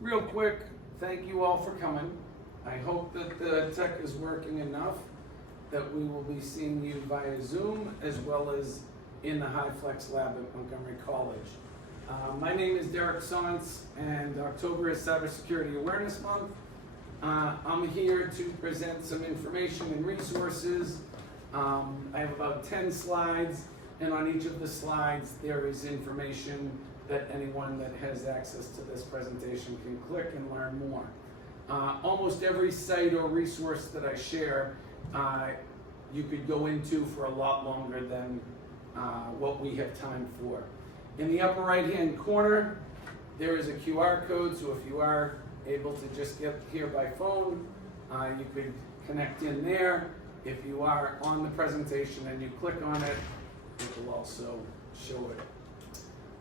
Real quick, thank you all for coming. I hope that the tech is working enough that we will be seeing you via Zoom as well as in the HighFlex lab at Montgomery College. My name is Derek Sons, and October is Cybersecurity Awareness Month. I'm here to present some information and resources. I have about 10 slides, and on each of the slides there is information that anyone that has access to this presentation can click and learn more. Almost every site or resource that I share, you could go into for a lot longer than what we have time for. In the upper right hand corner, there is a QR code, so if you are able to just get here by phone, you could connect in there. If you are on the presentation and you click on it, it will also show it.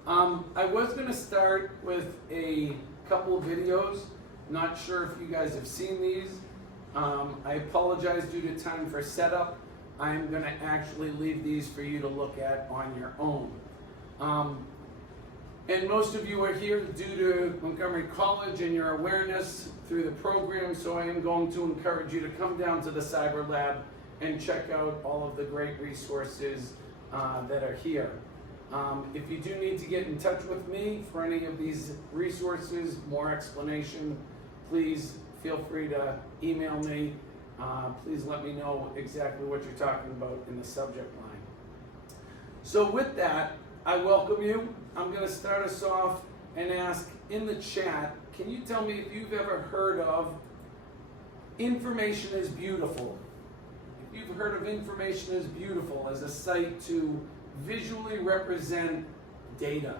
I was going to start with a couple of videos. Not sure if you guys have seen these. I apologize due to time for setup. I'm going to actually leave these for you to look at on your own. And most of you are here due to Montgomery College and your awareness through the program, so I am going to encourage you to come down to the Cyber Lab and check out all of the great resources that are here. If you do need to get in touch with me for any of these resources, more explanation, please feel free to email me. Please let me know exactly what you're talking about in the subject line. So with that, I welcome you. I'm going to start us off and ask in the chat, can you tell me if you've ever heard of Information is Beautiful? If you've heard of Information is Beautiful as a site to visually represent data.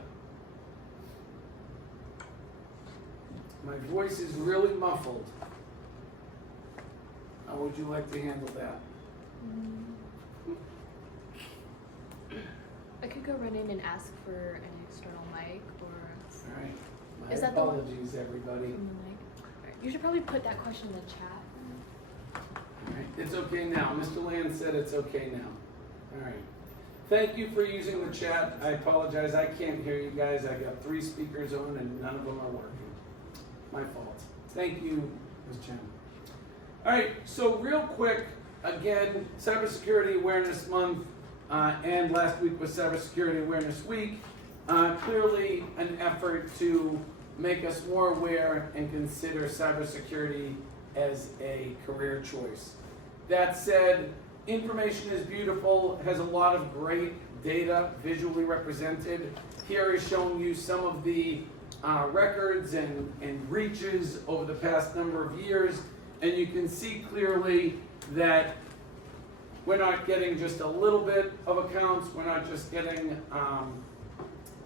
My voice is really muffled. How would you like to handle that? I could go run in and ask for an external mic or... All right. My Is that apologies, everybody. From the mic? You should probably put that question in the chat. All right. It's okay now. Mr. Land said it's okay now. All right. Thank you for using the chat. I apologize. I can't hear you guys. I got 3 speakers on and none of them are working. My fault. Thank you, Ms. Chen. All right. So real quick, again, Cybersecurity Awareness Month. And last week was Cybersecurity Awareness Week. Clearly an effort to make us more aware and consider cybersecurity as a career choice. That said, Information is Beautiful has a lot of great data visually represented. Here is showing you some of the records and reaches over the past number of years, and you can see clearly that we're not getting just a little bit of accounts. We're not just getting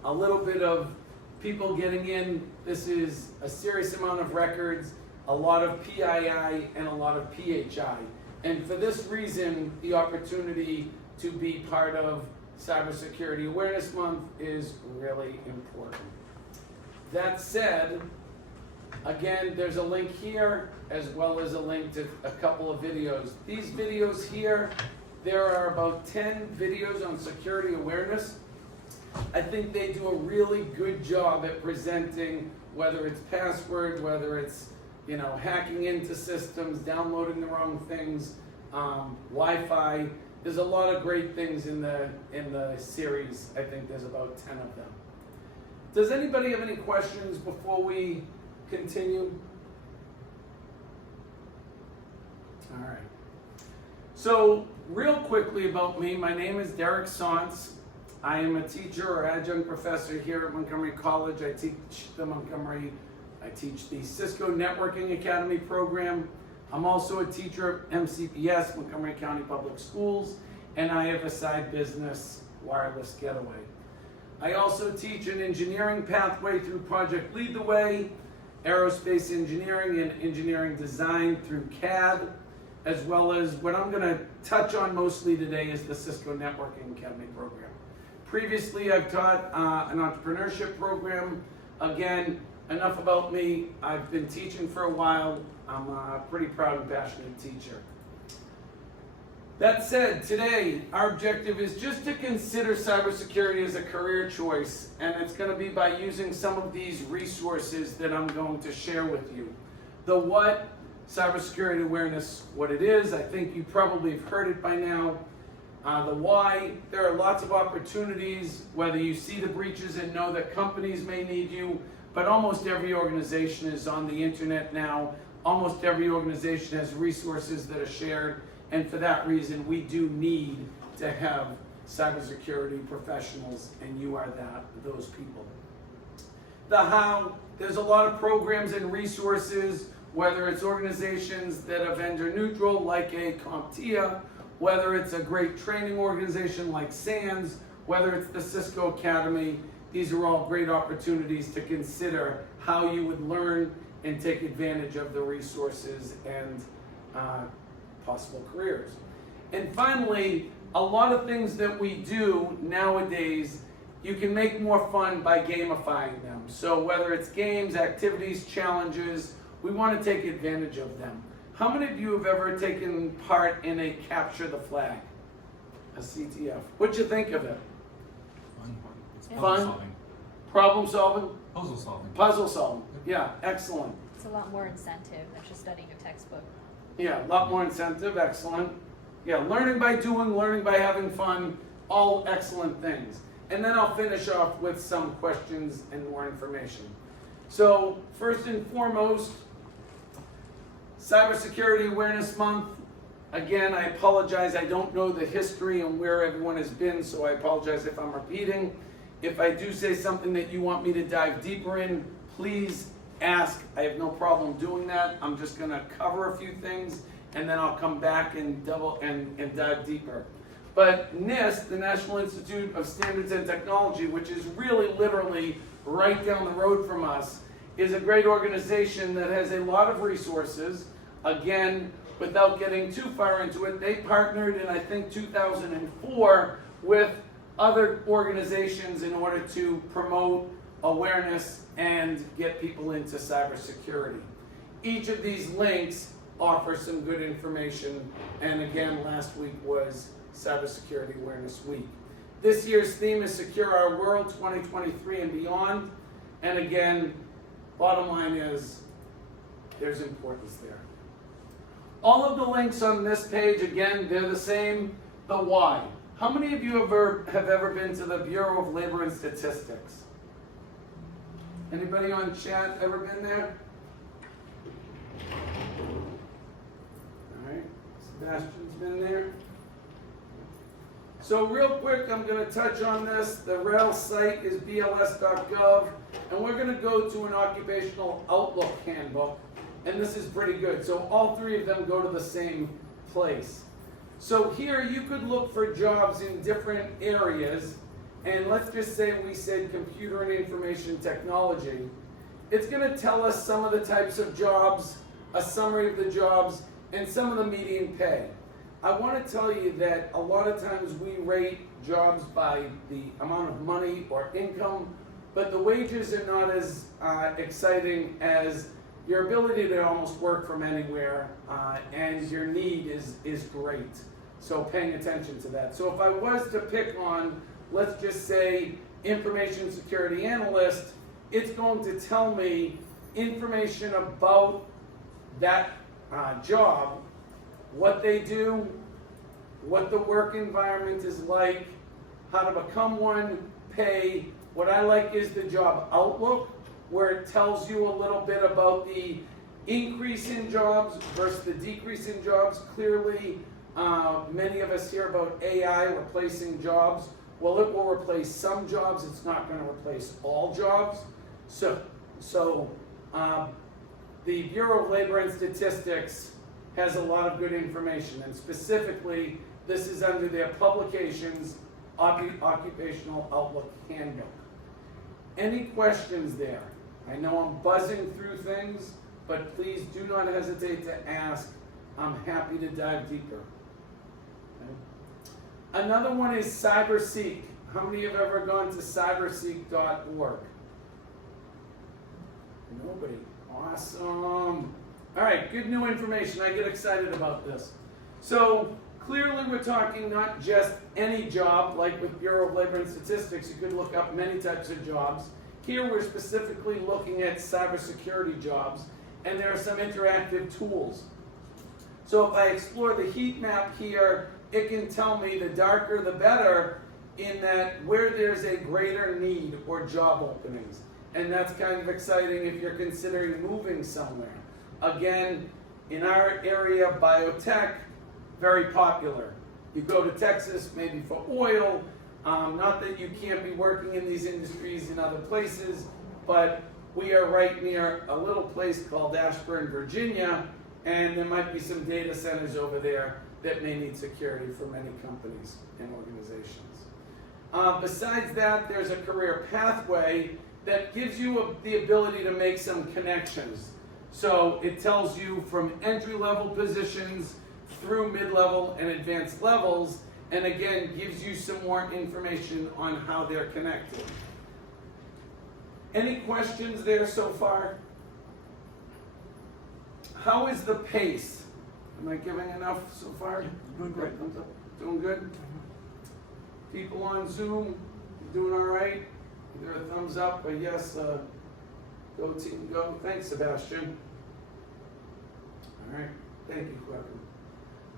a little bit of people getting in. This is a serious amount of records, a lot of PII, and a lot of PHI. And for this reason, the opportunity to be part of Cybersecurity Awareness Month is really important. That said, again, there's a link here as well as a link to a couple of videos. These videos here, there are about 10 videos on security awareness. I think they do a really good job at presenting whether it's password, whether it's hacking into systems, downloading the wrong things, Wi-Fi. There's a lot of great things in the series. I think there's about 10 of them. Does anybody have any questions before we continue? All right. So real quickly about me, my name is Derek Sons. I am a teacher or adjunct professor here at Montgomery College. I teach the Cisco Networking Academy program. I'm also a teacher at MCPS, Montgomery County Public Schools, and I have a side business, Wireless Getaway. I also teach an engineering pathway through Project Lead the Way, aerospace engineering and engineering design through CAD, as well as what I'm going to touch on mostly today is the Cisco Networking Academy program. Previously, I've taught an entrepreneurship program. Again, enough about me. I've been teaching for a while. I'm a pretty proud and passionate teacher. That said, today our objective is just to consider cybersecurity as a career choice, and it's going to be by using some of these resources that I'm going to share with you. The what, cybersecurity awareness, what it is, I think you probably have heard it by now. The why, there are lots of opportunities, whether you see the breaches and know that companies may need you, but almost every organization is on the internet now. Almost every organization has resources that are shared. And for that reason, we do need to have cybersecurity professionals, and you are those people. The how, there's a lot of programs and resources, whether it's organizations that are vendor neutral, like a CompTIA, whether it's a great training organization like SANS, whether it's the Cisco Academy. These are all great opportunities to consider how you would learn and take advantage of the resources and possible careers. And finally, a lot of things that we do nowadays, you can make more fun by gamifying them. So whether it's games, activities, challenges, we want to take advantage of them. How many of you have ever taken part in a capture the flag, a CTF? What'd you think of it? Fun? Problem solving? Puzzle solving. Puzzle solving, yeah, excellent. It's a lot more incentive than just studying a textbook. Yeah, a lot more incentive, excellent. Yeah, learning by doing, learning by having fun, all excellent things. And then I'll finish off with some questions and more information. So, first and foremost, Cybersecurity Awareness Month. Again, I apologize, I don't know the history and where everyone has been, so I apologize if I'm repeating. If I do say something that you want me to dive deeper in, please ask. I have no problem doing that. I'm just going to cover a few things, and then I'll come back and dive deeper. But NIST, the National Institute of Standards and Technology, which is really literally right down the road from us, is a great organization that has a lot of resources. Again, without getting too far into it, they partnered in, I think, 2004 with other organizations in order to promote awareness and get people into cybersecurity. Each of these links offer some good information, and again, last week was Cybersecurity Awareness Week. This year's theme is Secure Our World 2023 and beyond, and again, bottom line is, there's importance there. All of the links on this page, again, they're the same. The why. How many of you have ever been to the Bureau of Labor and Statistics? Anybody on chat ever been there? All right, Sebastian's been there. So real quick, I'm going to touch on this. The REL site is bls.gov, and we're going to go to an occupational outlook handbook, and this is pretty good. So all three of them go to the same place. So here you could look for jobs in different areas, and let's just say we said computer and information technology. It's going to tell us some of the types of jobs, a summary of the jobs, and some of the median pay. I want to tell you that a lot of times we rate jobs by the amount of money or income, but the wages are not as exciting as your ability to almost work from anywhere, and your need is great. So paying attention to that. So if I was to pick on, let's just say, information security analyst, it's going to tell me information about that job, what they do, what the work environment is like, how to become one, pay. What I like is the job outlook, where it tells you a little bit about the increase in jobs versus the decrease in jobs. Clearly, many of us hear about AI replacing jobs. Well, it will replace some jobs. It's not going to replace all jobs. So the Bureau of Labor and Statistics has a lot of good information, and specifically, this is under their publications, Occupational Outlook Handbook. Any questions there? I know I'm buzzing through things, but please do not hesitate to ask. I'm happy to dive deeper. Okay. Another one is CyberSeek. How many have ever gone to cyberseek.org? Nobody. Awesome. All right, good new information. I get excited about this. So Clearly, we're talking not just any job, like with Bureau of Labor and Statistics, you could look up many types of jobs. Here, we're specifically looking at cybersecurity jobs, and there are some interactive tools. So if I explore the heat map here, it can tell me the darker the better in that where there's a greater need or job openings. And that's kind of exciting if you're considering moving somewhere. Again, in our area, biotech, very popular. You go to Texas maybe for oil, not that you can't be working in these industries in other places, but we are right near a little place called Ashburn, Virginia, and there might be some data centers over there that may need security for many companies and organizations. Besides that, there's a career pathway that gives you the ability to make some connections. So it tells you from entry-level positions through mid-level and advanced levels, and again, gives you some more information on how they're connected. Any questions there so far? How is the pace? Am I giving enough so far? Doing great. Thumbs up. Doing good? People on Zoom, doing all right? Either a thumbs up, a yes, go team, go. Thanks, Sebastian. All right, thank you, Clark.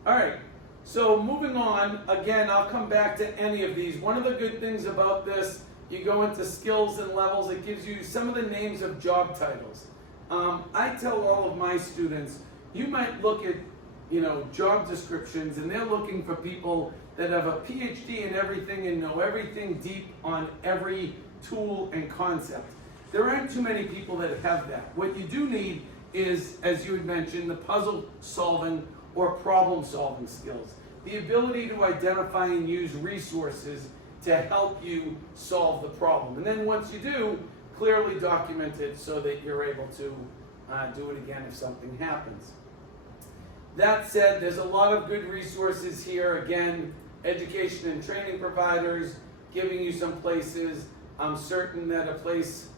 All right, so moving on, again, I'll come back to any of these. One of the good things about this, you go into skills and levels, it gives you some of the names of job titles. I tell all of my students, you might look at, job descriptions, and they're looking for people that have a PhD in everything and know everything deep on every tool and concept. There aren't too many people that have that. What you do need is, as you had mentioned, the puzzle solving or problem solving skills. The ability to identify and use resources to help you solve the problem. And then once you do, clearly document it so that you're able to do it again if something happens. That said, there's a lot of good resources here. Again, education and training providers, giving you some places. I'm certain that a place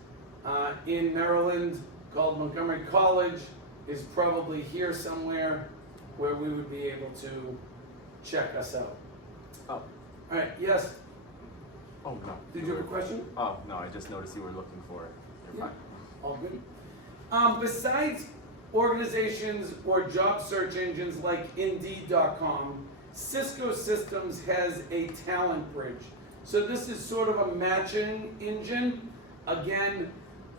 in Maryland called Montgomery College is probably here somewhere where we would be able to check us out. Oh. All right, yes? Oh, no. Did you have a question? Oh, no, I just noticed you were looking for it. You're Yeah, fine. all good. Besides organizations or job search engines like Indeed.com, Cisco Systems has a talent bridge. So this is sort of a matching engine. Again,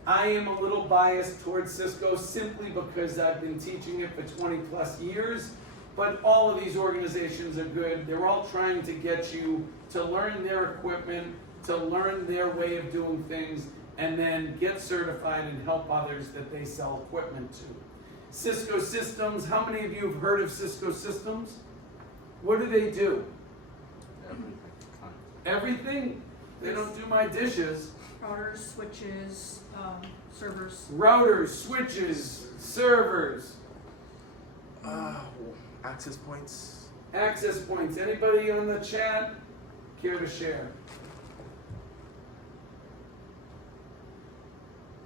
I am a little biased towards Cisco simply because I've been teaching it for 20 plus years, but all of these organizations are good. They're all trying to get you to learn their equipment, to learn their way of doing things, and then get certified and help others that they sell equipment to. Cisco Systems, how many of you have heard of Cisco Systems? What do they do? Everything? They don't do my dishes. Routers, switches, servers. Routers, switches, servers, Access points. access points. Anybody on the chat care to share?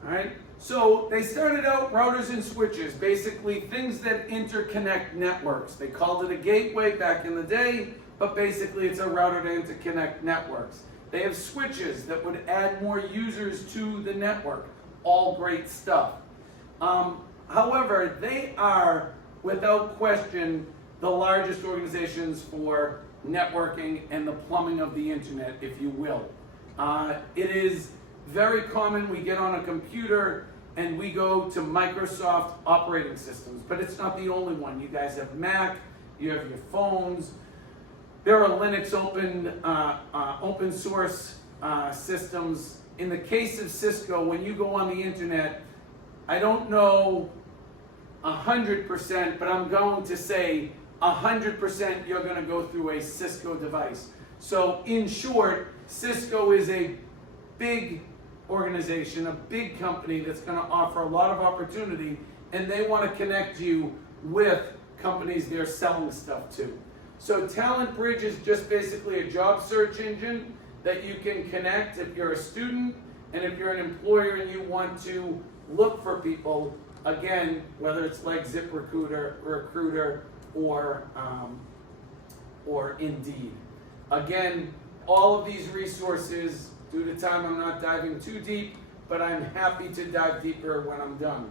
All right. So they started out routers and switches, basically things that interconnect networks. They called it a gateway back in the day, but basically it's a router to interconnect networks. They have switches that would add more users to the network. All great stuff. However, they are, without question, the largest organizations for networking and the plumbing of the internet, if you will. It is very common we get on a computer and we go to Microsoft operating systems, but it's not the only one. You guys have Mac, you have your phones. There are Linux open source systems. In the case of Cisco, when you go on the internet, I don't know 100%, but I'm going to say 100% you're going to go through a Cisco device. So in short, Cisco is a big organization, a big company that's going to offer a lot of opportunity, and they want to connect you with companies they're selling stuff to. So Talent Bridge is just basically a job search engine that you can connect if you're a student and if you're an employer and you want to look for people, again, whether it's like ZipRecruiter or or Indeed. Again, all of these resources, due to time, I'm not diving too deep, but I'm happy to dive deeper when I'm done.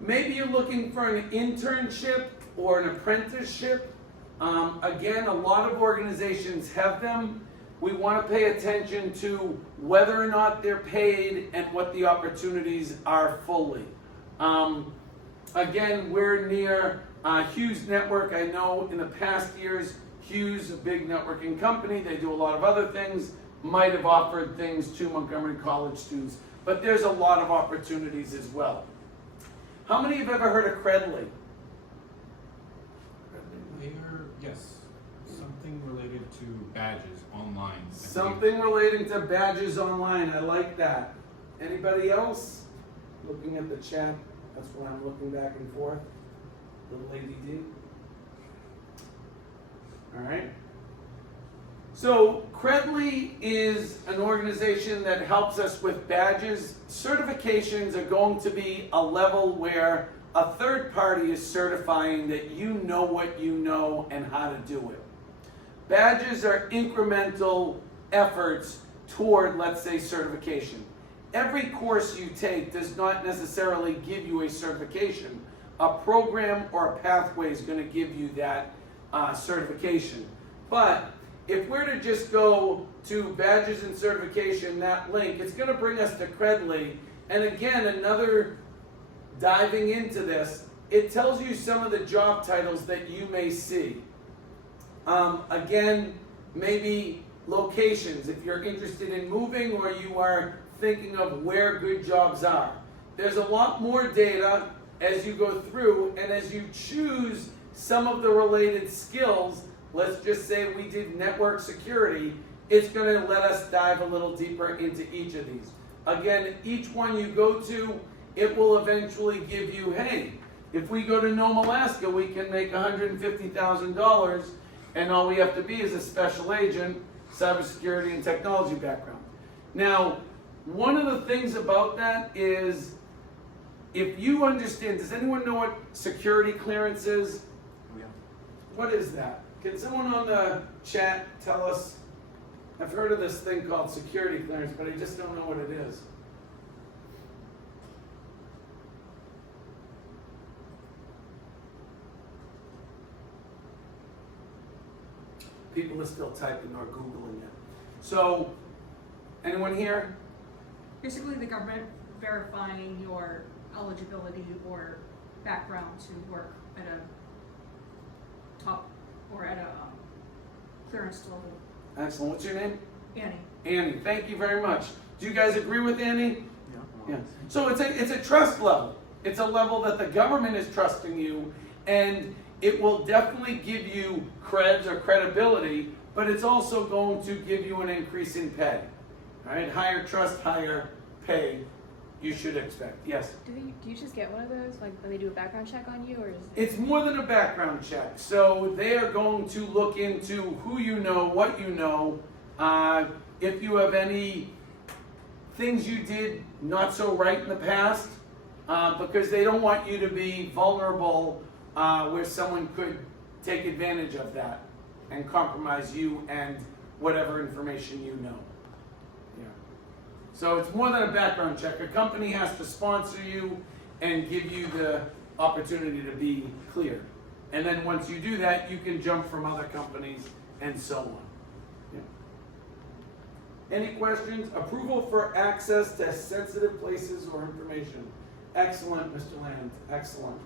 Maybe you're looking for an internship or an apprenticeship. Again, a lot of organizations have them. We want to pay attention to whether or not they're paid and what the opportunities are fully. Again, we're near Hughes Network. I know in the past years, Hughes, a big networking company, they do a lot of other things, might have offered things to Montgomery College students, but there's a lot of opportunities as well. How many have ever heard of Credly? Yes, something related to badges online. I believe. Something relating to badges online, I like that. Anybody else? Looking at the chat, that's why I'm looking back and forth. Little Lady D. All right. So Credly is an organization that helps us with badges. Certifications are going to be a level where a third party is certifying that you know what you know and how to do it. Badges are incremental efforts toward, let's say, certification. Every course you take does not necessarily give you a certification. A program or a pathway is going to give you that certification. But if we're to just go to badges and certification, that link, it's going to bring us to Credly. And again, another diving into this, it tells you some of the job titles that you may see. Again, maybe locations, if you're interested in moving or you are thinking of where good jobs are. There's a lot more data as you go through, and as you choose some of the related skills, let's just say we did network security, it's going to let us dive a little deeper into each of these. Again, each one you go to, it will eventually give you, hey, if we go to Nome, Alaska, we can make $150,000, and all we have to be is a special agent, cybersecurity and technology background. Now, one of the things about that is, if you understand, does anyone know what security clearance is? Yeah. What is that? Can someone on the chat tell us? I've heard of this thing called security clearance, but I just don't know what it is. People are still typing or Googling it. So, anyone here? Basically, the government verifying your eligibility or background to work at a top or at a clearance level. Excellent. What's your name? Annie. Annie. Thank you very much. Do you guys agree with Annie? Yeah. Yeah. So it's a trust level. It's a level that the government is trusting you, and it will definitely give you creds or credibility, but it's also going to give you an increase in pay. All right? Higher trust, higher pay, you should expect. Yes? Do you just get one of those, like when they do a background check on you, or is it? It's more than a background check. So they are going to look into who you know, what you know, if you have any things you did not so right in the past, because they don't want you to be vulnerable where someone could take advantage of that and compromise you and whatever information you know. Yeah. So it's more than a background check. A company has to sponsor you and give you the opportunity to be cleared. And then once you do that, you can jump from other companies and so on. Yeah. Any questions? Approval for access to sensitive places or information. Excellent, Mr. Land. Excellent.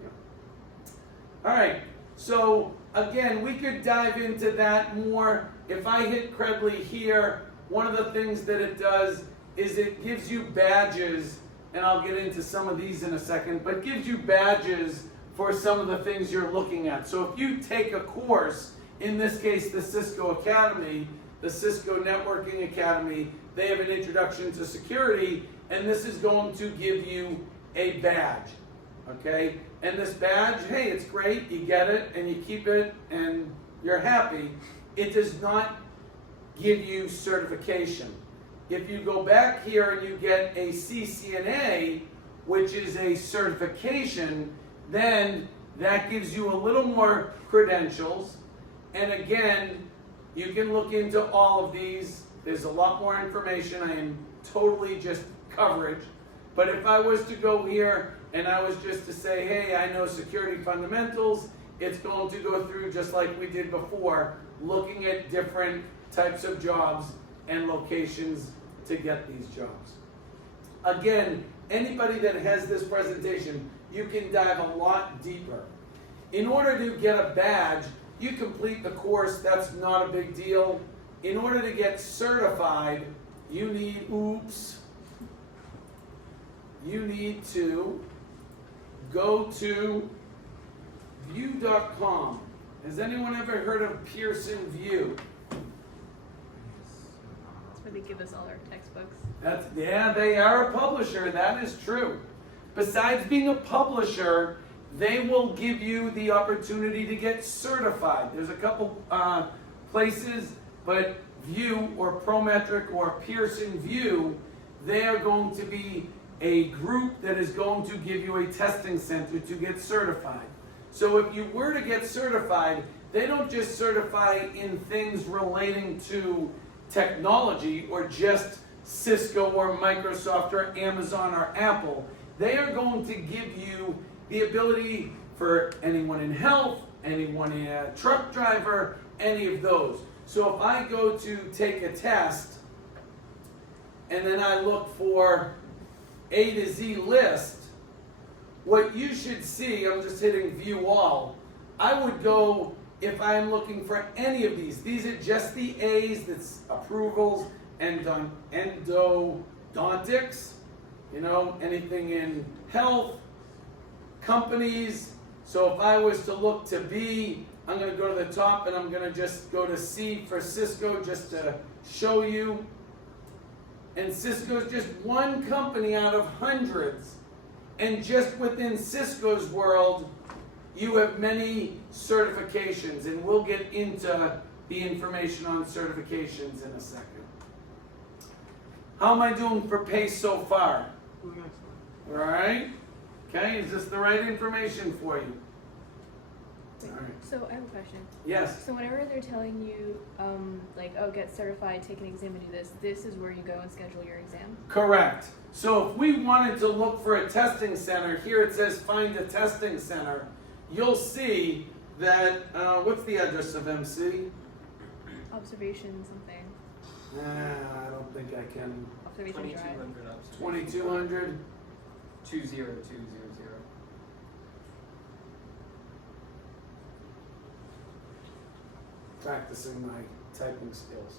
Yeah. All right. So again, we could dive into that more. If I hit Credly here, one of the things that it does is it gives you badges, and I'll get into some of these in a second, but gives you badges for some of the things you're looking at. So if you take a course, in this case the Cisco Academy, the Cisco Networking Academy, they have an introduction to security, and this is going to give you a badge, okay? And this badge, hey, it's great, you get it, and you keep it, and you're happy. It does not give you certification. If you go back here and you get a CCNA, which is a certification, then that gives you a little more credentials. And again, you can look into all of these. There's a lot more information. I am totally just coverage. But if I was to go here and I was just to say, hey, I know security fundamentals, it's going to go through just like we did before, looking at different types of jobs and locations to get these jobs. Again, anybody that has this presentation, you can dive a lot deeper. In order to get a badge, you complete the course, that's not a big deal. In order to get certified, you need, you need to go to view.com. Has anyone ever heard of Pearson View? That's where they give us all our textbooks. Yeah, they are a publisher, that is true. Besides being a publisher, they will give you the opportunity to get certified. There's a couple places, but View or Prometric or Pearson View, they are going to be a group that is going to give you a testing center to get certified. So if you were to get certified, they don't just certify in things relating to technology or just Cisco or Microsoft or Amazon or Apple. They are going to give you the ability for anyone in health, anyone in a truck driver, any of those. So if I go to take a test and then I look for A to Z list, what you should see, I'm just hitting view all, I would go, if I'm looking for any of these are just the A's, that's approvals, endodontics, anything in health, companies. So if I was to look to B, I'm going to go to the top and I'm going to just go to C for Cisco just to show you. And Cisco is just one company out of hundreds. And just within Cisco's world, you have many certifications, and we'll get into the information on certifications in a second. How am I doing for pace so far? All right. Okay, is this the right information for you? Wait, All right. So I have a question. Yes. So whenever they're telling you, get certified, take an exam, and do this, this is where you go and schedule your exam? Correct. So if we wanted to look for a testing center, here it says find a testing center. You'll see that, what's the address of MC? Observation something. I don't think I can. Observation drive. 2200. 20200. Practicing my typing skills.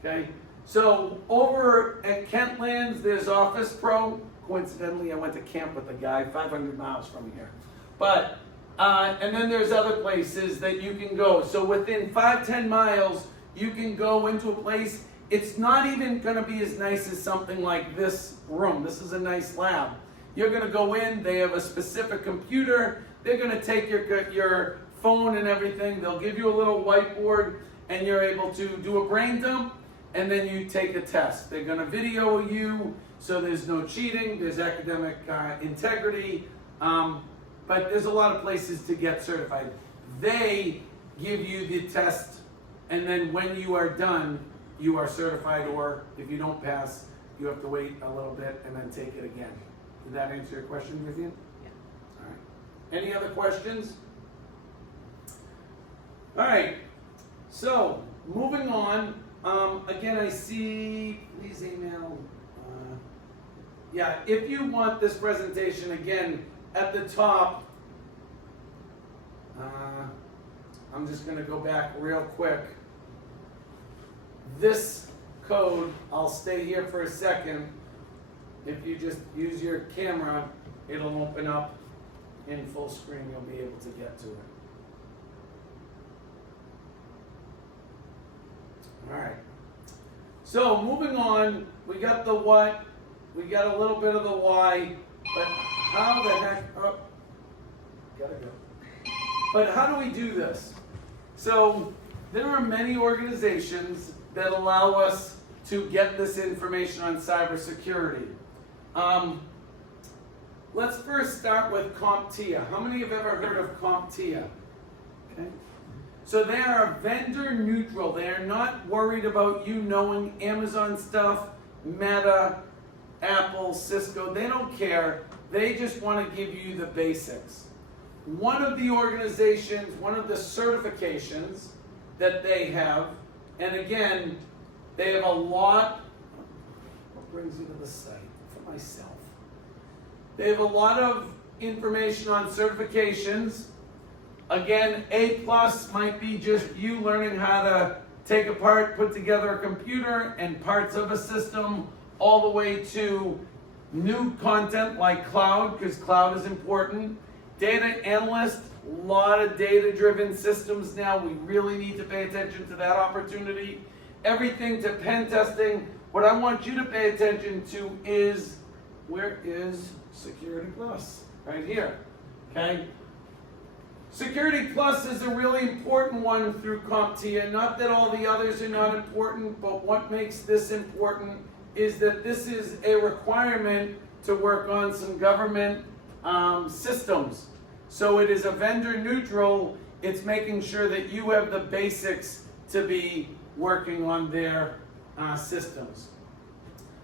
Okay, so over at Kentlands, there's Office Pro. Coincidentally, I went to camp with a guy 500 miles from here. But, and then there's other places that you can go. So within 5-10 miles, you can go into a place. It's not even going to be as nice as something like this room. This is a nice lab. You're going to go in, they have a specific computer. They're going to take your phone and everything. They'll give you a little whiteboard and you're able to do a brain dump and then you take a test. They're going to video you so there's no cheating, there's academic integrity, but there's a lot of places to get certified. They give you the test and then when you are done, you are certified, or if you don't pass, you have to wait a little bit and then take it again. Did that answer your question, Vivian? Yeah. All right. Any other questions? All right. So, moving on. Again, I see, please email. If you want this presentation, again, at the top, I'm just going to go back real quick. This code, I'll stay here for a second. If you just use your camera, it'll open up in full screen. You'll be able to get to it. All right. So moving on, we got the what, we got a little bit of the why, but how the heck, gotta go. But how do we do this? So there are many organizations that allow us to get this information on cybersecurity. Let's first start with CompTIA. How many have ever heard of CompTIA? Okay. So they are vendor neutral. They are not worried about you knowing Amazon stuff, Meta, Apple, Cisco. They don't care. They just want to give you the basics. One of the organizations, one of the certifications that they have, and again, they have a lot. What brings you to the site? For myself. They have a lot of information on certifications. Again, A+ might be just you learning how to take apart, put together a computer and parts of a system, all the way to new content like cloud, because cloud is important. Data analyst, a lot of data-driven systems now. We really need to pay attention to that opportunity. Everything to pen testing. What I want you to pay attention to is, where is Security Plus? Right here, okay? Security Plus is a really important one through CompTIA. Not that all the others are not important, but what makes this important is that this is a requirement to work on some government systems. So it is a vendor neutral. It's making sure that you have the basics to be working on their systems.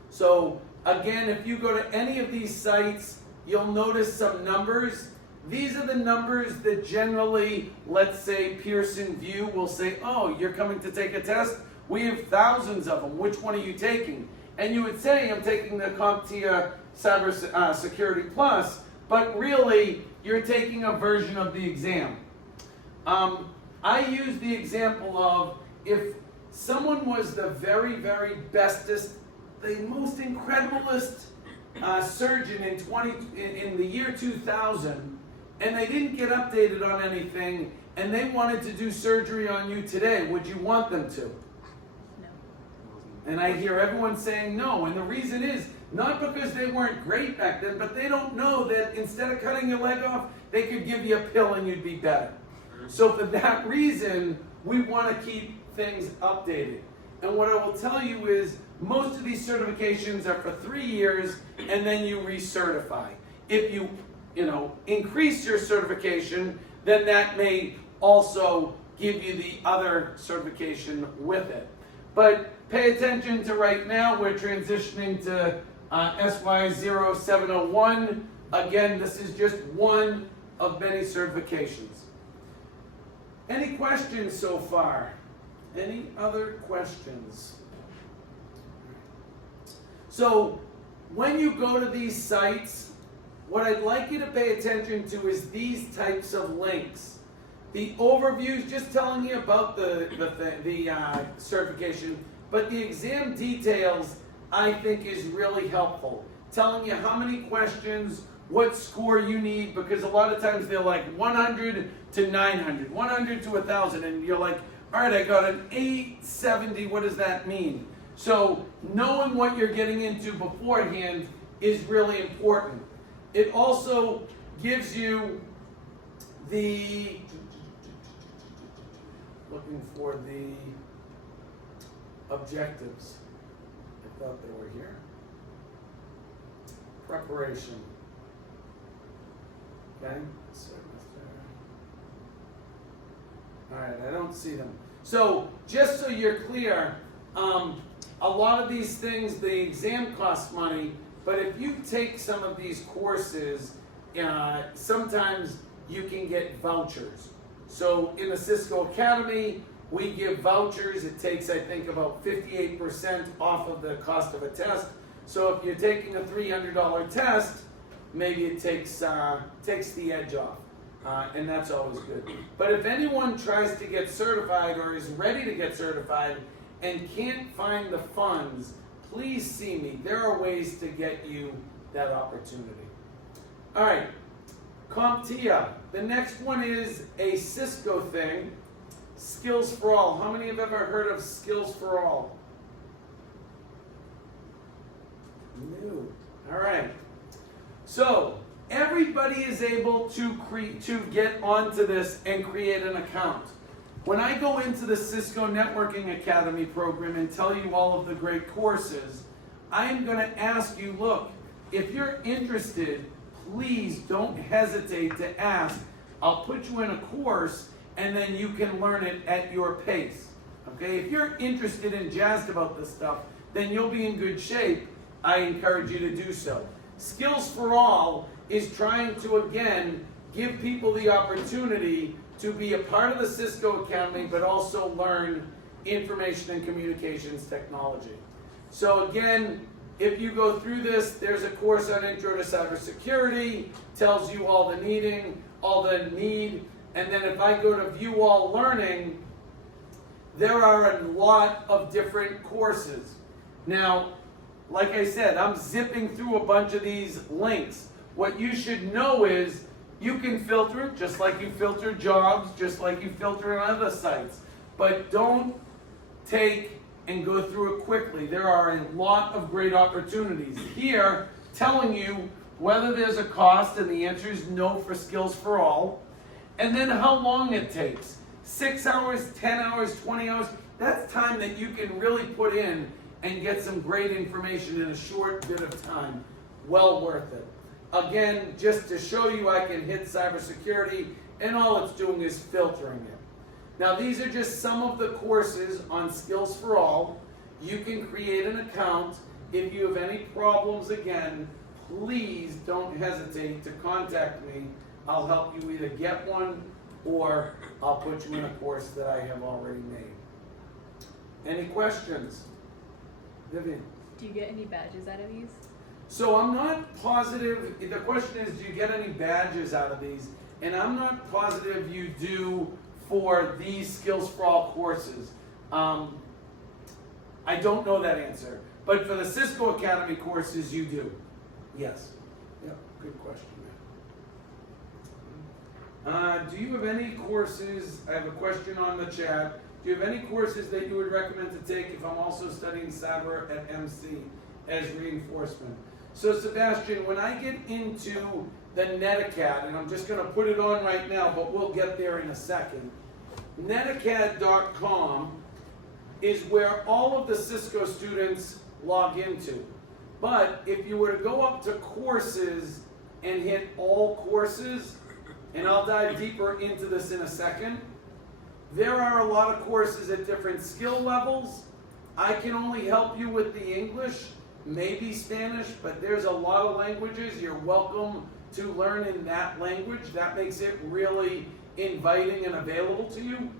So again, if you go to any of these sites, you'll notice some numbers. These are the numbers that generally, let's say Pearson VUE will say, oh, you're coming to take a test? We have thousands of them. Which one are you taking? And you would say, I'm taking the CompTIA Cybersecurity Plus, but really, you're taking a version of the exam. I use the example of if someone was the very, very bestest, the most incrediblest surgeon in the year 2000, and they didn't get updated on anything, and they wanted to do surgery on you today, would you want them to? No. And I hear everyone saying no, and the reason is not because they weren't great back then, but they don't know that instead of cutting your leg off, they could give you a pill and you'd be better. So for that reason, we want to keep things updated. And what I will tell you is most of these certifications are for 3 years and then you recertify. If you increase your certification, then that may also give you the other certification with it. But pay attention to right now, we're transitioning to SY0701. Again, this is just one of many certifications. Any questions so far? Any other questions? So, when you go to these sites, what I'd like you to pay attention to is these types of links. The overviews, just telling you about the certification, but the exam details, I think, is really helpful. Telling you how many questions, what score you need, because a lot of times they're like 100 to 900, 100 to 1,000, and you're like, all right, I got an 870, what does that mean? So knowing what you're getting into beforehand is really important. It also gives you looking for the objectives. I thought they were here. Preparation. Okay. All right, I don't see them. So just so you're clear, a lot of these things, the exam costs money, but if you take some of these courses, sometimes you can get vouchers. So in the Cisco Academy, we give vouchers. It takes, I think, about 58% off of the cost of a test. So if you're taking a $300 test, maybe it takes the edge off. And that's always good. But if anyone tries to get certified or is ready to get certified and can't find the funds, please see me. There are ways to get you that opportunity. All right, CompTIA. The next one is a Cisco thing, Skills for All. How many have ever heard of Skills for All? No. All right. So everybody is able to get onto this and create an account. When I go into the Cisco Networking Academy program and tell you all of the great courses, I'm going to ask you, look, if you're interested, please don't hesitate to ask. I'll put you in a course and then you can learn it at your pace. Okay, if you're interested and jazzed about this stuff, then you'll be in good shape. I encourage you to do so. Skills for All is trying to, again, give people the opportunity to be a part of the Cisco Academy, but also learn information and communications technology. So again, if you go through this, there's a course on Intro to Cybersecurity, tells you all the need, and then if I go to View All Learning, there are a lot of different courses. Now, like I said, I'm zipping through a bunch of these links. What you should know is you can filter it just like you filter jobs, just like you filter on other sites. But don't take and go through it quickly. There are a lot of great opportunities here telling you whether there's a cost, and the answer is no for Skills for All, and then how long it takes. 6 hours, 10 hours, 20 hours, that's time that you can really put in and get some great information in a short bit of time. Well worth it. Again, just to show you, I can hit cybersecurity, and all it's doing is filtering it. Now, these are just some of the courses on Skills for All. You can create an account. If you have any problems, again, please don't hesitate to contact me. I'll help you either get one or I'll put you in a course that I have already made. Any questions? Vivian? Do you get any badges out of these? So I'm not positive, the question is, do you get any badges out of these? And I'm not positive you do for these Skills for All courses. I don't know that answer. But for the Cisco Academy courses, you do. Yes. Yeah, good question. Do you have any courses, I have a question on the chat, do you have any courses that you would recommend to take if I'm also studying cyber at MC as reinforcement? So Sebastian, when I get into the Netacad, and I'm just going to put it on right now, but we'll get there in a second. Netacad.com is where all of the Cisco students log into. But if you were to go up to courses and hit all courses, and I'll dive deeper into this in a second, there are a lot of courses at different skill levels. I can only help you with the English, maybe Spanish, but there's a lot of languages. You're welcome to learn in that language. That makes it really inviting and available to you.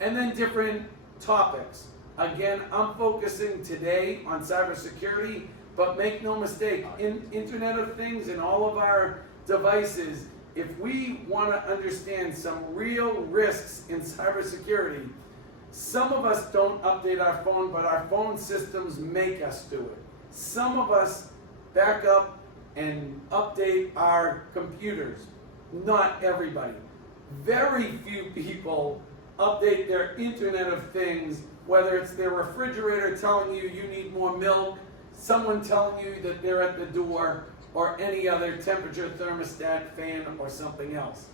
And then different topics. Again, I'm focusing today on cybersecurity, but make no mistake, in Internet of Things and all of our devices, if we want to understand some real risks in cybersecurity, some of us don't update our phone, but our phone systems make us do it. Some of us back up and update our computers. Not everybody. Very few people update their Internet of Things, whether it's their refrigerator telling you you need more milk, someone telling you that they're at the door, or any other temperature thermostat, fan, or something else.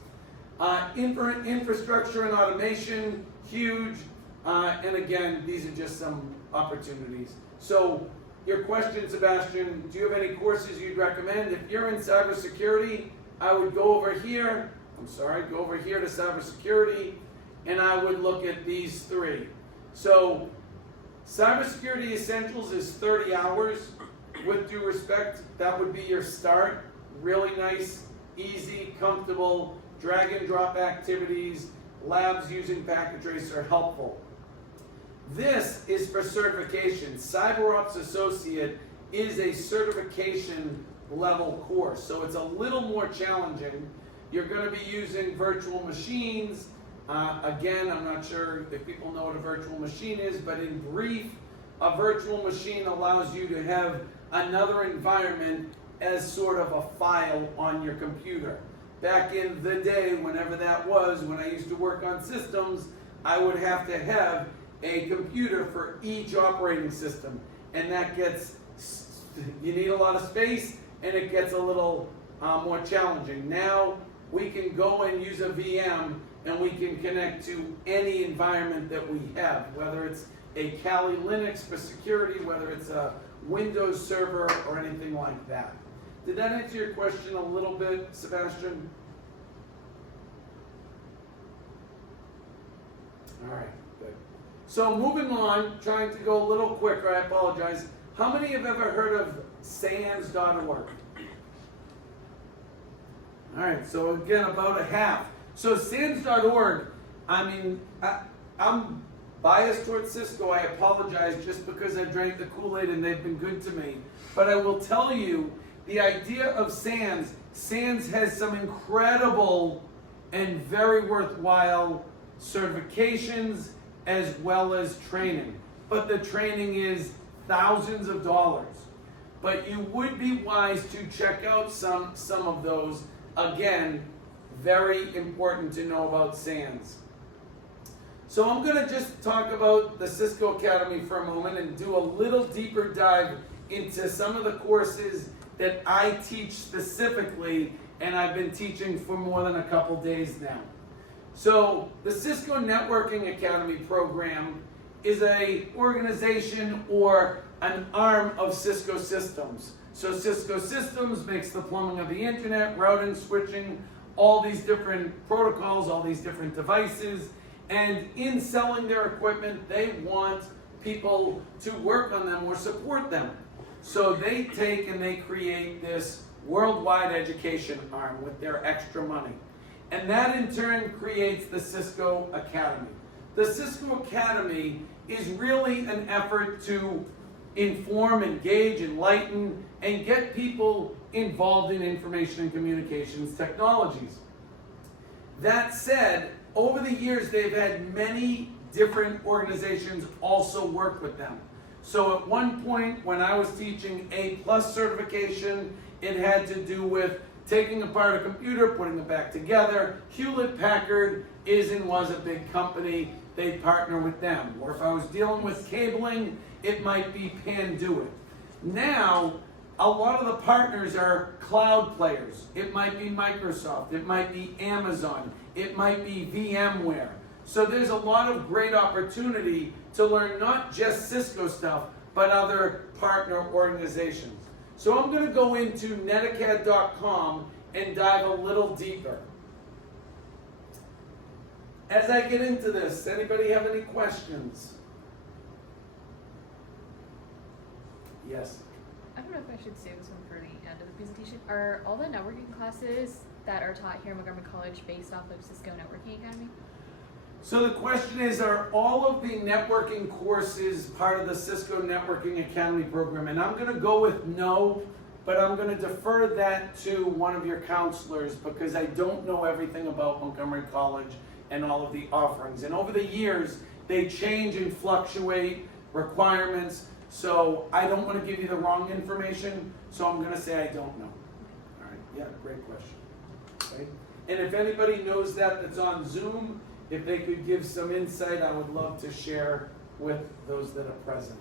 Infrastructure and automation, huge. And again, these are just some opportunities. So your question, Sebastian, do you have any courses you'd recommend? If you're in cybersecurity, I would go over here. Go over here to cybersecurity, and I would look at these three. So Cybersecurity Essentials is 30 hours. With due respect, that would be your start. Really nice, easy, comfortable, drag and drop activities, labs using Packet Tracer helpful. This is for certification. CyberOps Associate is a certification level course, so it's a little more challenging. You're going to be using virtual machines. Again, I'm not sure if people know what a virtual machine is, but in brief, a virtual machine allows you to have another environment as sort of a file on your computer. Back in the day, whenever that was, when I used to work on systems, I would have to have a computer for each operating system. And that gets, you need a lot of space, and it gets a little more challenging. Now, we can go and use a VM, and we can connect to any environment that we have, whether it's a Kali Linux for security, whether it's a Windows server or anything like that. Did that answer your question a little bit, Sebastian? All right, good. So moving on, trying to go a little quicker, I apologize. How many have ever heard of SANS.org? All right, so again, about a half. So SANS.org, I'm biased towards Cisco. I apologize just because I drank the Kool-Aid and they've been good to me. But I will tell you, the idea of SANS has some incredible and very worthwhile certifications as well as training. But the training is thousands of dollars. But you would be wise to check out some of those. Again, very important to know about SANS. So I'm going to just talk about the Cisco Academy for a moment and do a little deeper dive into some of the courses that I teach specifically, and I've been teaching for more than a couple days now. So the Cisco Networking Academy program is an organization or an arm of Cisco Systems. So Cisco Systems makes the plumbing of the internet, routing, switching, all these different protocols, all these different devices. And in selling their equipment, they want people to work on them or support them. So they take and they create this worldwide education arm with their extra money. And that in turn creates the Cisco Academy. The Cisco Academy is really an effort to inform, engage, enlighten, and get people involved in information and communications technologies. That said, over the years, they've had many different organizations also work with them. So at one point, when I was teaching A+ certification, it had to do with taking apart a computer, putting it back together. Hewlett-Packard is and was a big company. They'd partner with them. Or if I was dealing with cabling, it might be Panduit. Now, a lot of the partners are cloud players. It might be Microsoft. It might be Amazon. It might be VMware. So there's a lot of great opportunity to learn not just Cisco stuff, but other partner organizations. So I'm going to go into netacad.com and dive a little deeper. As I get into this, anybody have any questions? Yes. I don't know if I should save this one for the end of the presentation. Are all the networking classes that are taught here at Montgomery College based off of Cisco Networking Academy? So the question is, are all of the networking courses part of the Cisco Networking Academy program? And I'm going to go with no, but I'm going to defer that to one of your counselors because I don't know everything about Montgomery College and all of the offerings. And over the years, they change and fluctuate requirements. So I don't want to give you the wrong information, so I'm going to say I don't know. All right, yeah, great question. Okay. And if anybody knows that's on Zoom, if they could give some insight, I would love to share with those that are present.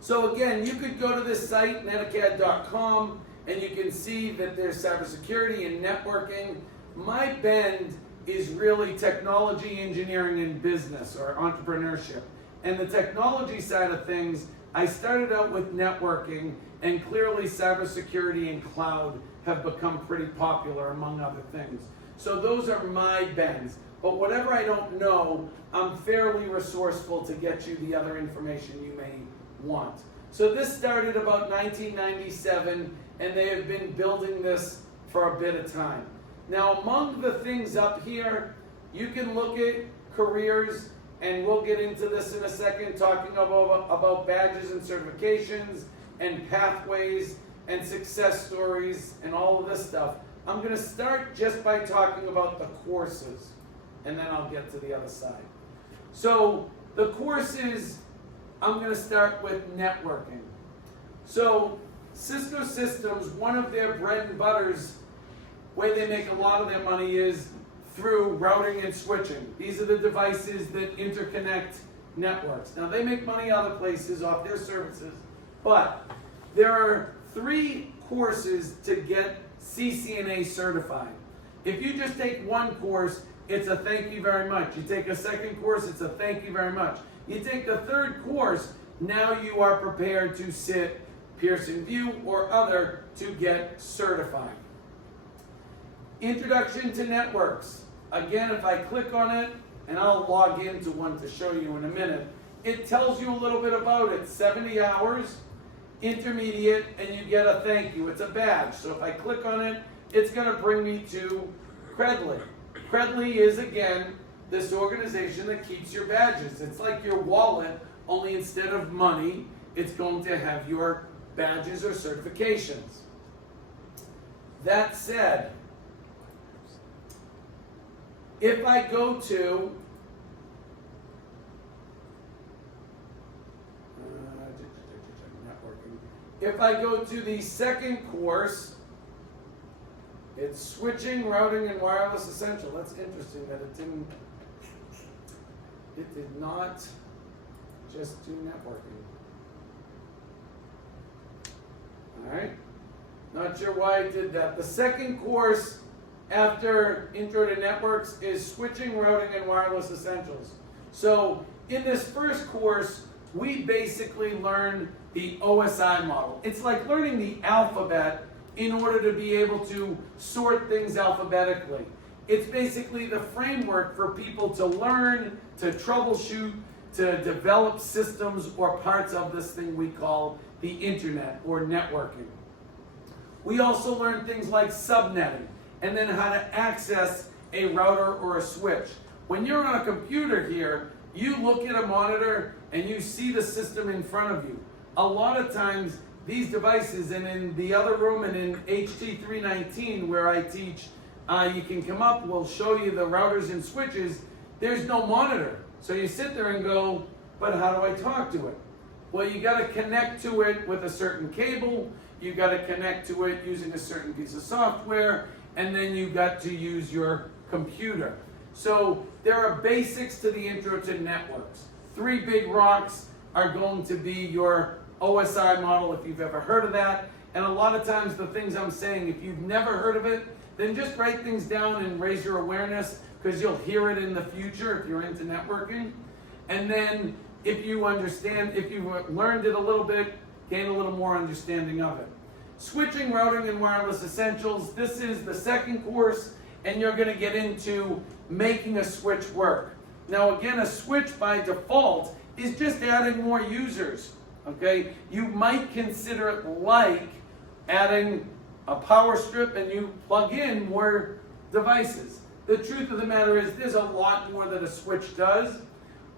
So again, you could go to this site, netacad.com, and you can see that there's cybersecurity and networking. My bend is really technology, engineering, and business, or entrepreneurship. And the technology side of things, I started out with networking, and clearly cybersecurity and cloud have become pretty popular, among other things. So those are my bends. But whatever I don't know, I'm fairly resourceful to get you the other information you may want. So this started about 1997, and they have been building this for a bit of time. Now, among the things up here, you can look at careers, and we'll get into this in a second, talking about badges and certifications and pathways and success stories and all of this stuff. I'm going to start just by talking about the courses, and then I'll get to the other side. So the courses, I'm going to start with networking. So Cisco Systems, one of their bread and butters, way they make a lot of their money is through routing and switching. These are the devices that interconnect networks. Now they make money other places off their services, but there are 3 courses to get CCNA certified. If you just take one course, it's a thank you very much. You take a second course, it's a thank you very much. You take the third course, now you are prepared to sit Pearson VUE or other to get certified. Introduction to networks. Again, if I click on it, and I'll log into one to show you in a minute. It tells you a little bit about it. 70 hours, intermediate, and you get a thank you. It's a badge. So if I click on it, it's going to bring me to Credly. Credly is, again, this organization that keeps your badges. It's like your wallet, only instead of money, it's going to have your badges or certifications. That said, if I go to if I go to the second course, it's switching, routing, and wireless essential. That's interesting that it did not just do networking. All right, not sure why it did that. The second course after Intro to Networks is switching, routing, and wireless essentials. So in this first course, we basically learn the OSI model. It's like learning the alphabet in order to be able to sort things alphabetically. It's basically the framework for people to learn, to troubleshoot, to develop systems or parts of this thing we call the internet or networking. We also learn things like subnetting and then how to access a router or a switch. When you're on a computer here, you look at a monitor and you see the system in front of you. A lot of times these devices, and in the other room and in HT 319 where I teach, you can come up, we'll show you the routers and switches. There's no monitor. So you sit there and go, but how do I talk to it? Well, you got to connect to it with a certain cable, you got to connect to it using a certain piece of software, and then you got to use your computer. So there are basics to the intro to networks. 3 big rocks are going to be your OSI model, if you've ever heard of that. And a lot of times the things I'm saying, if you've never heard of it, then just write things down and raise your awareness, because you'll hear it in the future if you're into networking. And then if you understand, if you've learned it a little bit, gain a little more understanding of it. Switching, routing, and wireless essentials. This is the second course, and you're going to get into making a switch work. Now again, a switch by default is just adding more users. Okay, you might consider it like adding a power strip and you plug in more devices. The truth of the matter is there's a lot more that a switch does.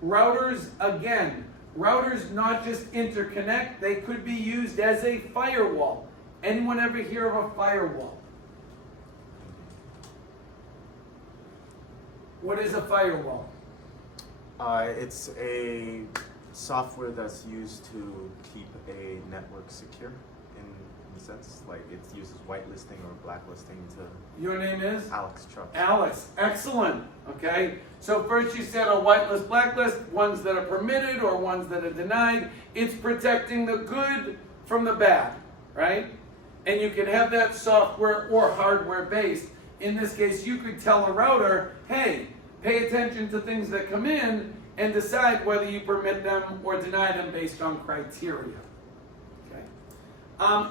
Routers, again, routers not just interconnect, they could be used as a firewall. Anyone ever hear of a firewall? What is a firewall? It's a software that's used to keep a network secure in a sense. Like it uses whitelisting or blacklisting to... Your name is? Alex Chuck. Alex, excellent. Okay, so first you said a whitelist, blacklist, ones that are permitted or ones that are denied. It's protecting the good from the bad, right? And you can have that software or hardware based. In this case, you could tell a router, hey, pay attention to things that come in and decide whether you permit them or deny them based on criteria. Okay.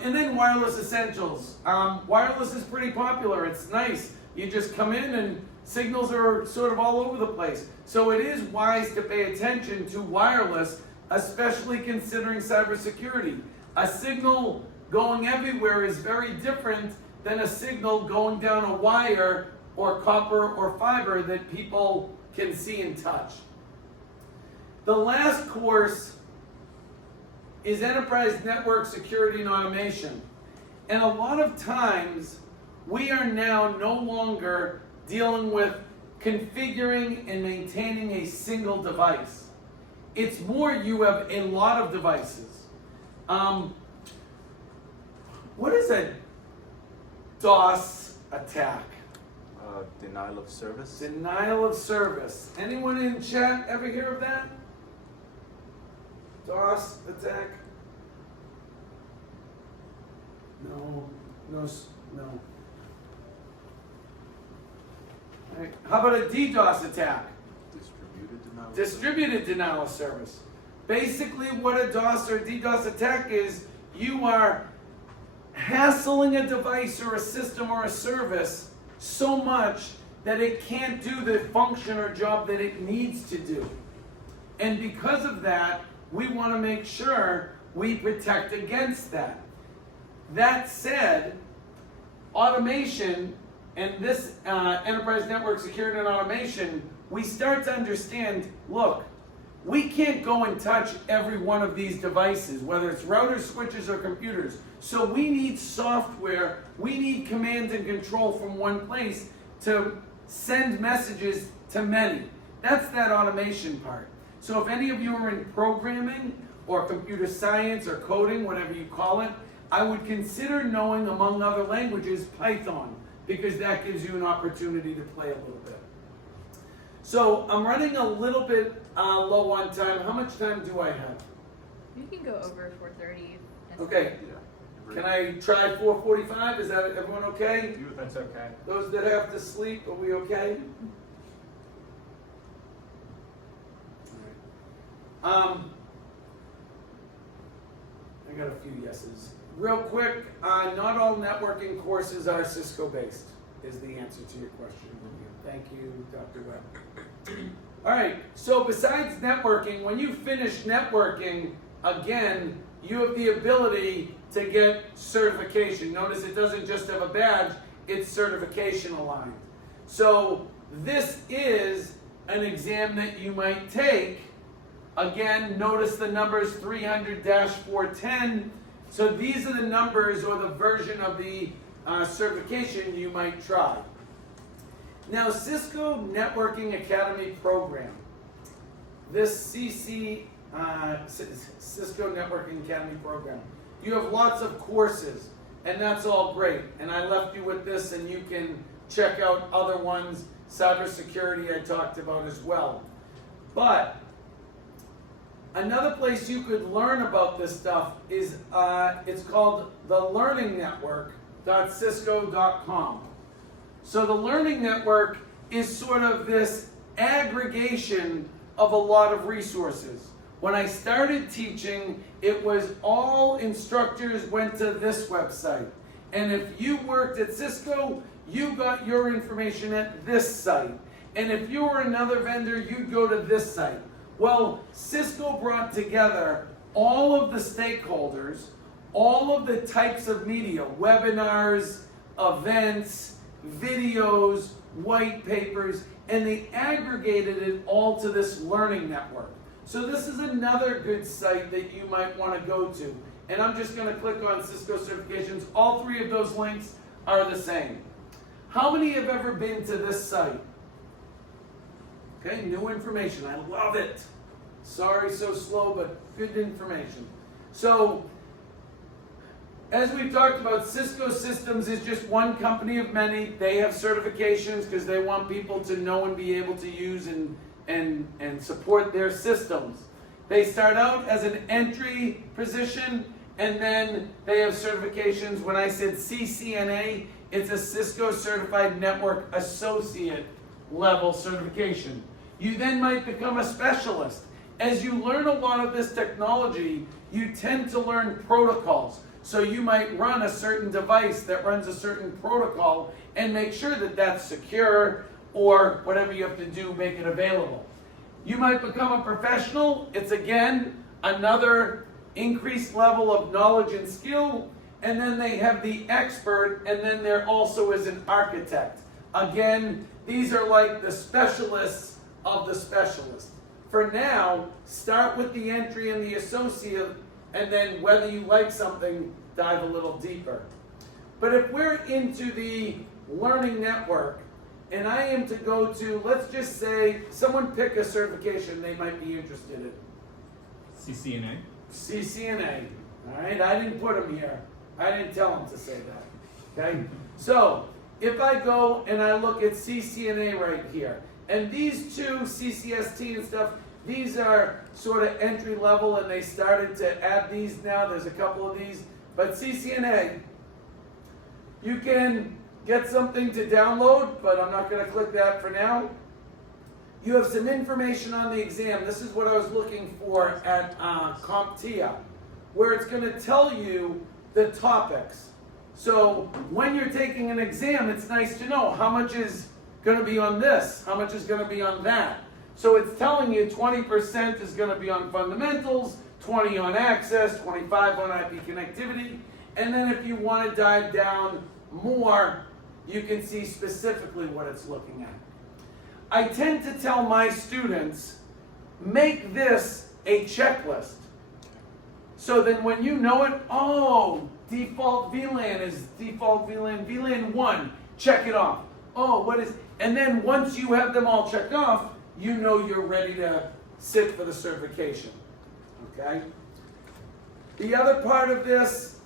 And then wireless essentials. Wireless is pretty popular. It's nice. You just come in and signals are sort of all over the place. So it is wise to pay attention to wireless, especially considering cybersecurity. A signal going everywhere is very different than a signal going down a wire or copper or fiber that people can see and touch. The last course is Enterprise Network Security and Automation. And a lot of times, we are now no longer dealing with configuring and maintaining a single device. It's more you have a lot of devices. What is a DOS attack? Denial of service. Denial of service. Anyone in chat ever hear of that? DOS attack? No. All right. How about a DDoS attack? Distributed denial of service. Basically what a DOS or DDoS attack is, you are hassling a device or a system or a service so much that it can't do the function or job that it needs to do. And because of that, we want to make sure we protect against that. That said, automation and this enterprise network security and automation, we start to understand, look, we can't go and touch every one of these devices, whether it's routers, switches, or computers. So we need software, we need command and control from one place to send messages to many. That's that automation part. So if any of you are in programming or computer science or coding, whatever you call it, I would consider knowing, among other languages, Python, because that gives you an opportunity to play a little bit. So I'm running a little bit low on time. How much time do I have? You can go over 4:30. Okay. Can I try 4:45? Is that everyone okay? That's okay. Those that have to sleep, are we okay? I got a few yeses. Real quick, not all networking courses are Cisco based, is the answer to your question. Thank you, Dr. Webb. All right, so besides networking, when you finish networking, again, you have the ability to get certification. Notice it doesn't just have a badge, it's certification aligned. So this is an exam that you might take. Again, notice the numbers 300-410. So these are the numbers or the version of the certification you might try. Now, Cisco Networking Academy program, this Cisco Networking Academy program, you have lots of courses, and that's all great. And I left you with this, and you can check out other ones. Cybersecurity I talked about as well. But another place you could learn about this stuff is, it's called the Learning Network.cisco.com. So the Learning Network is sort of this aggregation of a lot of resources. When I started teaching, it was all instructors went to this website. And if you worked at Cisco, you got your information at this site. And if you were another vendor, you'd go to this site. Well, Cisco brought together all of the stakeholders, all of the types of media, webinars, events, videos, white papers, and they aggregated it all to this learning network. So this is another good site that you might want to go to. And I'm just going to click on Cisco certifications. All three of those links are the same. How many have ever been to this site? Okay, new information. I love it. Sorry, so slow, but good information. So, as we've talked about, Cisco Systems is just one company of many. They have certifications because they want people to know and be able to use and support their systems. They start out as an entry position, and then they have certifications. When I said CCNA, it's a Cisco Certified Network Associate level certification. You then might become a specialist. As you learn a lot of this technology, you tend to learn protocols. So you might run a certain device that runs a certain protocol and make sure that that's secure, or whatever you have to do, make it available. You might become a professional. It's again another increased level of knowledge and skill. And then they have the expert, and then there also is an architect. Again, these are like the specialists of the specialists. For now, start with the entry and the associate, and then whether you like something, dive a little deeper. But if we're into the learning network, and I am to go to, let's just say, someone pick a certification they might be interested in. CCNA. CCNA, all right? I didn't put them here. I didn't tell them to say that, okay? So, if I go and I look at CCNA right here, and these two, CCST and stuff, these are sort of entry level, and they started to add these now. There's a couple of these. But CCNA, you can get something to download, but I'm not going to click that for now. You have some information on the exam. This is what I was looking for at CompTIA, where it's going to tell you the topics. So when you're taking an exam, it's nice to know how much is going to be on this? How much is going to be on that? So it's telling you 20% is going to be on fundamentals, 20 on access, 25 on IP connectivity. And then if you want to dive down more, you can see specifically what it's looking at. I tend to tell my students, make this a checklist. So then when you know it, oh, default VLAN is default VLAN, VLAN 1, check it off. Oh, what is, and then once you have them all checked off, you know you're ready to sit for the certification, okay? The other part of this,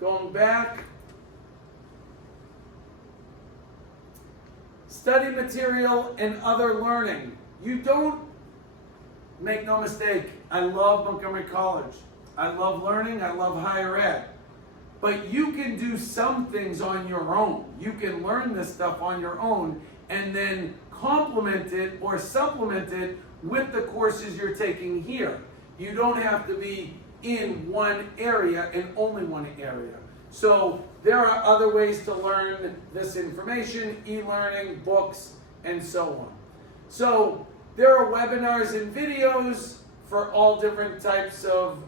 going back, study material and other learning. You don't, make no mistake, I love Montgomery College. I love learning, I love higher ed. But you can do some things on your own. You can learn this stuff on your own and then complement it or supplement it with the courses you're taking here. You don't have to be in one area and only one area. So there are other ways to learn this information, e-learning, books, and so on. So there are webinars and videos for all different types of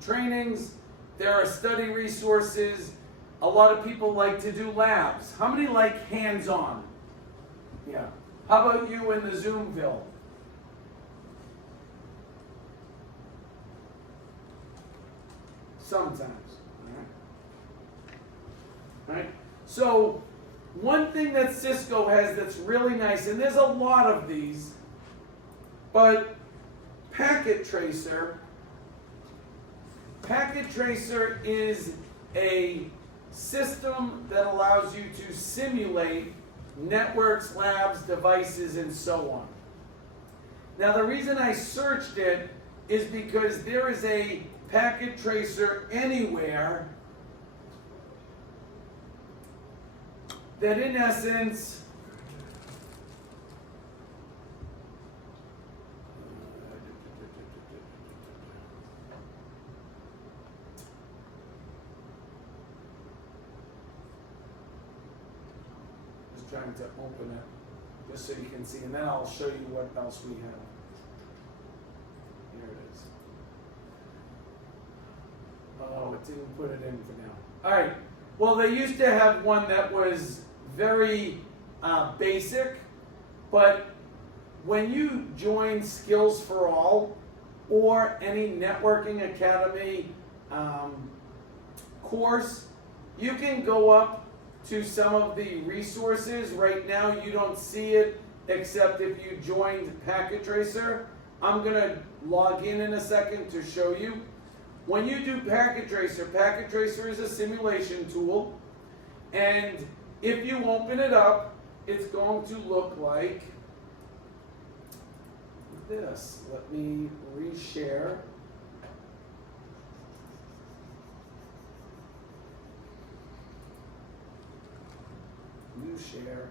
trainings. There are study resources. A lot of people like to do labs. How many like hands-on? Yeah. How about you in the Zoomville? Sometimes. All right. So one thing that Cisco has that's really nice, and there's a lot of these, but Packet Tracer is a system that allows you to simulate networks, labs, devices, and so on. Now the reason I searched it is because there is a Packet Tracer anywhere that in essence just trying to open it just so you can see, and then I'll show you what else we have. Here it is. Oh, it didn't put it in for now. All right. Well, they used to have one that was very basic, but when you join Skills for All or any networking academy course, you can go up to some of the resources. Right now you don't see it except if you joined Packet Tracer. I'm going to log in a second to show you. When you do Packet Tracer is a simulation tool, and if you open it up, it's going to look like this. Let me reshare. New share.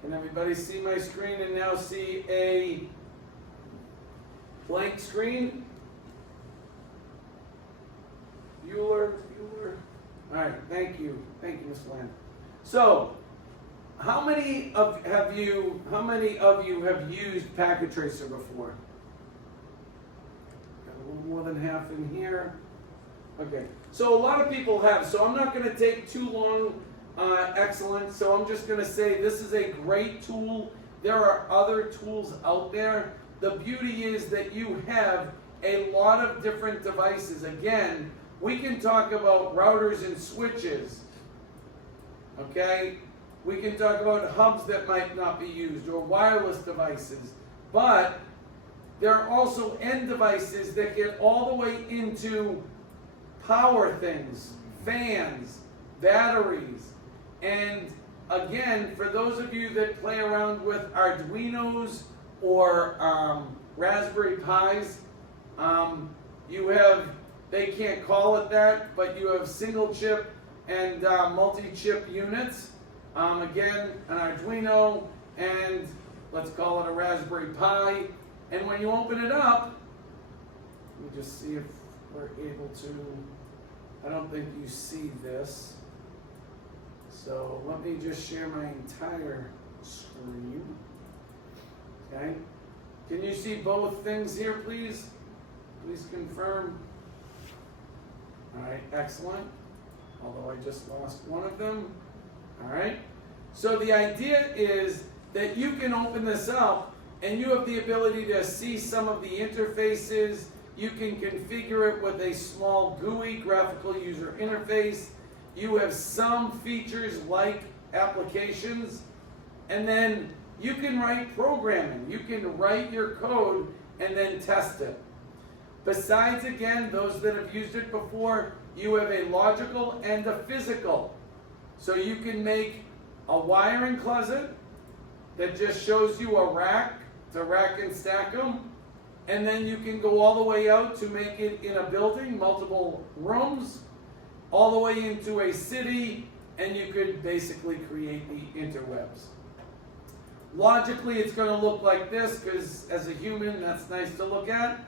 Can everybody see my screen and now see a blank screen? Bueller. All right, thank you, Ms. Land. So, how many of you have used Packet Tracer before? Got a little more than half in here. Okay, so a lot of people have. So I'm not going to take too long. Excellent. So I'm just going to say this is a great tool. There are other tools out there. The beauty is that you have a lot of different devices. Again, we can talk about routers and switches, okay? We can talk about hubs that might not be used or wireless devices, but there are also end devices that get all the way into power things, fans, batteries, and again, for those of you that play around with Arduinos or Raspberry Pis, you have, they can't call it that, but you have single chip and multi-chip units. Again, an Arduino and let's call it a Raspberry Pi. And when you open it up, let me just see if we're able to, I don't think you see this. So let me just share my entire screen. Okay. Can you see both things here, please? Please confirm. All right, excellent. Although I just lost one of them. All right. So the idea is that you can open this up and you have the ability to see some of the interfaces. You can configure it with a small GUI, graphical user interface. You have some features like applications, and then you can write programming. You can write your code and then test it. Besides, again, those that have used it before, you have a logical and a physical. So you can make a wiring closet that just shows you a rack to rack and stack them. And then you can go all the way out to make it in a building, multiple rooms, all the way into a city, and you could basically create the interwebs. Logically, it's going to look like this, because as a human, that's nice to look at.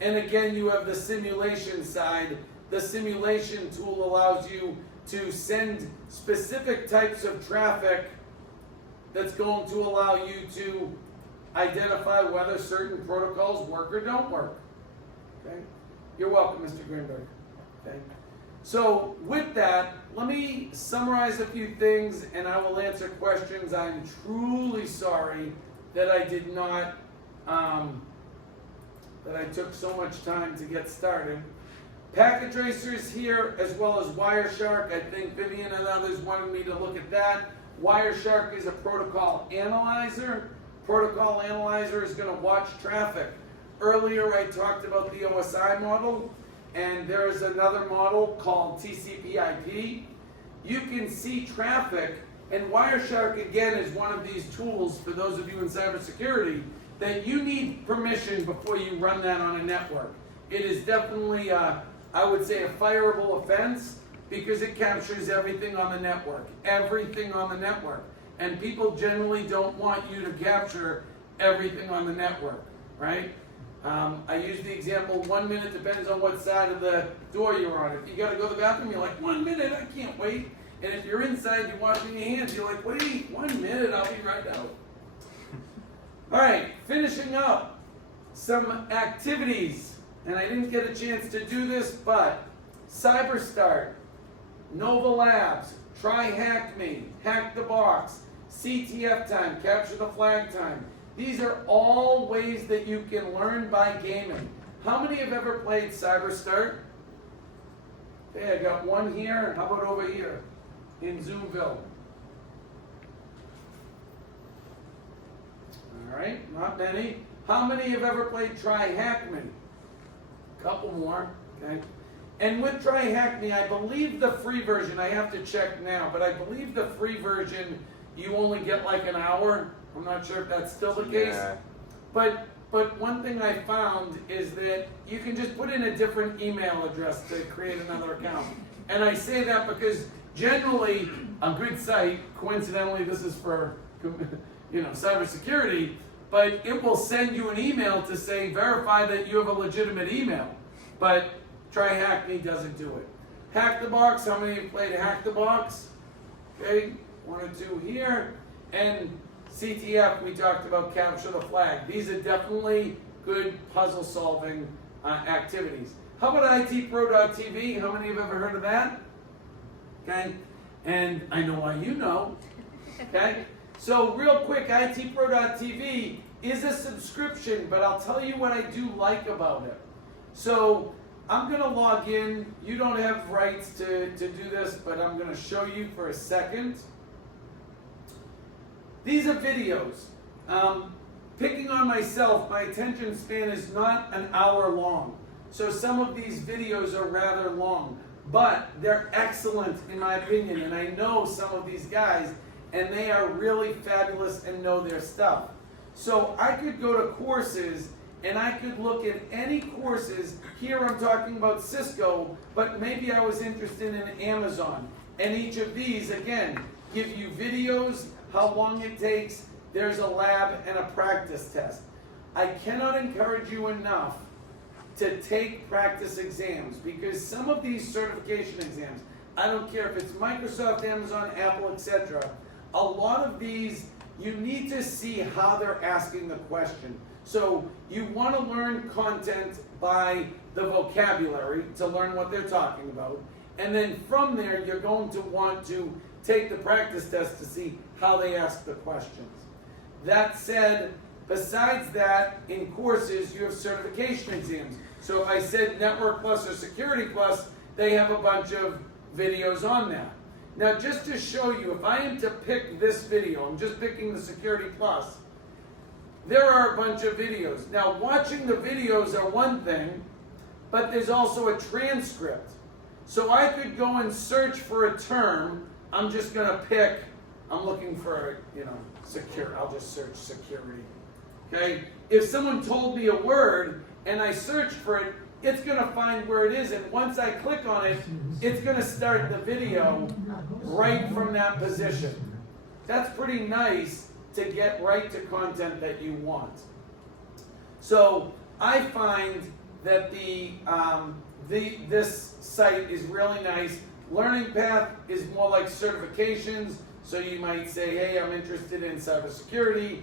And again, you have the simulation side. The simulation tool allows you to send specific types of traffic that's going to allow you to identify whether certain protocols work or don't work. Okay? You're welcome, Mr. Greenberg. Okay? So with that, let me summarize a few things and I will answer questions. I'm truly sorry that I did not, that I took so much time to get started. Packet tracers here, as well as Wireshark. I think Vivian and others wanted me to look at that. Wireshark is a protocol analyzer. Protocol analyzer is going to watch traffic. Earlier I talked about the OSI model, and there's another model called TCP/IP. You can see traffic, and Wireshark again is one of these tools for those of you in cybersecurity that you need permission before you run that on a network. It is definitely, I would say, a fireable offense because it captures everything on the network. Everything on the network. And people generally don't want you to capture everything on the network, right? I use the example, 1 minute depends on what side of the door you're on. If you gotta go to the bathroom, you're like, 1 minute, I can't wait. And if you're inside, you're washing your hands, you're like, wait, 1 minute, I'll be right out. All right, finishing up, some activities. And I didn't get a chance to do this, but CyberStart, Nova Labs, Try Hack Me, Hack the Box, CTF time, Capture the Flag time. These are all ways that you can learn by gaming. How many have ever played CyberStart? Okay, I got one here. How about over here in Zoomville? All right, not many. How many have ever played Try Hack Me? Couple more, okay? And with Try Hack Me, I believe the free version, I have to check now, but I believe the free version, you only get like an hour. I'm not sure if that's still the case. Yeah. But one thing I found is that you can just put in a different email address to create another account. And I say that because generally a good site, coincidentally this is for cybersecurity, but it will send you an email to say verify that you have a legitimate email. But Try Hack Me doesn't do it. Hack the Box, how many have played Hack the Box? Okay, 1 or 2 here. And CTF, we talked about Capture the Flag. These are definitely good puzzle solving activities. How about itpro.tv? How many have ever heard of that? Okay, and I know why you know. Okay, so real quick, itpro.tv is a subscription, but I'll tell you what I do like about it. So I'm going to log in. You don't have rights to do this, but I'm going to show you for a second. These are videos. Picking on myself, my attention span is not an hour long. So some of these videos are rather long, but they're excellent in my opinion. And I know some of these guys, and they are really fabulous and know their stuff. So I could go to courses and I could look at any courses. Here I'm talking about Cisco, but maybe I was interested in Amazon. And each of these, again, give you videos, how long it takes, there's a lab and a practice test. I cannot encourage you enough to take practice exams because some of these certification exams, I don't care if it's Microsoft, Amazon, Apple, etc. A lot of these, you need to see how they're asking the question. So you want to learn content by the vocabulary to learn what they're talking about. And then from there, you're going to want to take the practice test to see how they ask the questions. That said, besides that, in courses, you have certification exams. So if I said Network Plus or Security Plus, they have a bunch of videos on that. Now, just to show you, if I am to pick this video, I'm just picking the Security Plus, there are a bunch of videos. Now, watching the videos are one thing, but there's also a transcript. So I could go and search for a term. I'm just going to pick, I'm looking for, secure. I'll just search security. Okay? If someone told me a word and I search for it, it's going to find where it is. And once I click on it, it's going to start the video right from that position. That's pretty nice to get right to content that you want. So I find that this site is really nice. Learning Path is more like certifications. So you might say, hey, I'm interested in cybersecurity,